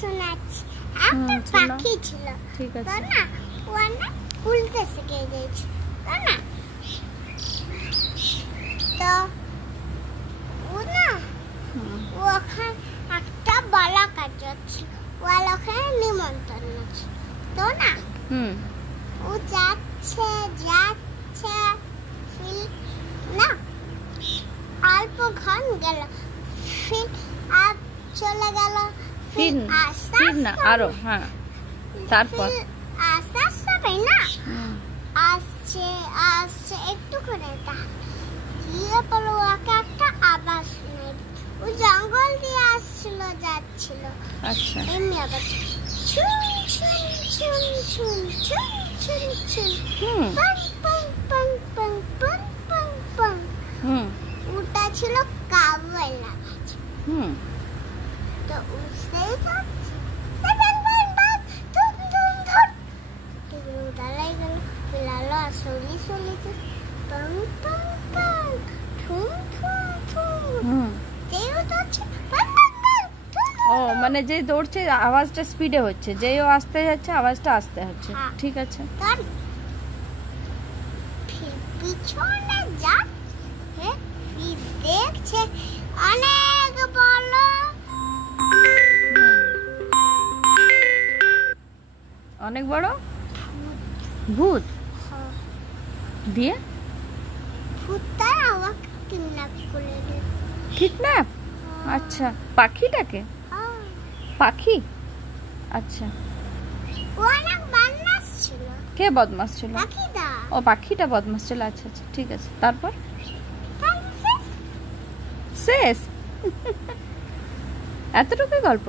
শোনাচ্ছি। একটা পাখি ছিল, ঠিক আছে না? ও না উড়তে শিখে গেছে, তাই না? তো ও না ওখানে একটা বালা কাজ ছিল, ওখানে নিমন্ত্রণ ছিল, তো না ও যাচ্ছে যাচ্ছে না অল্প ঘন গেল, ফির আপ চলে গেল, ফির না আরো তারপর আস্তে আস্তে না আসছে আসছে একটু করে ইয়ে বলো ওকে একটা আওয়াজ শুনে, ও জঙ্গল দিয়ে আসছিল যাচ্ছিল, আচ্ছা এমনি আবার ছুন ছুন ছুন ছুন ছুন ছুন ছুন পং পং পং পং পং পং পং, ওটা ছিল কাবুল আওয়াজ। তো উঠতেই যাচ্ছে দাঁড়াই গেল, লালো আসলি চলেছে পং পং পং ঠুম ঠুম ঠুম, যেও যাচ্ছে ও মানে যে দৌড়ছে আওয়াজটা স্পিডে হচ্ছে, যেই ও আসতে যাচ্ছে আওয়াজটা আসতে হচ্ছে, ঠিক আছে। তার পিছনে যাচ্ছে, দেখছে অনেক বড় অনেক বড় ভূত, দিয়ে ভূতটা আমাকে কিডন্যাপ করে নিল। কিডন্যাপ? আচ্ছা, পাখিটাকে? পাখি, আচ্ছা। ও অনেক বদমাশ ছিল। কে বদমাশ ছিল? পাখিটা। ও পাখিটা বদমাশ ছিল, আচ্ছা আচ্ছা ঠিক আছে। তারপর শেষ এতটুকুই গল্প?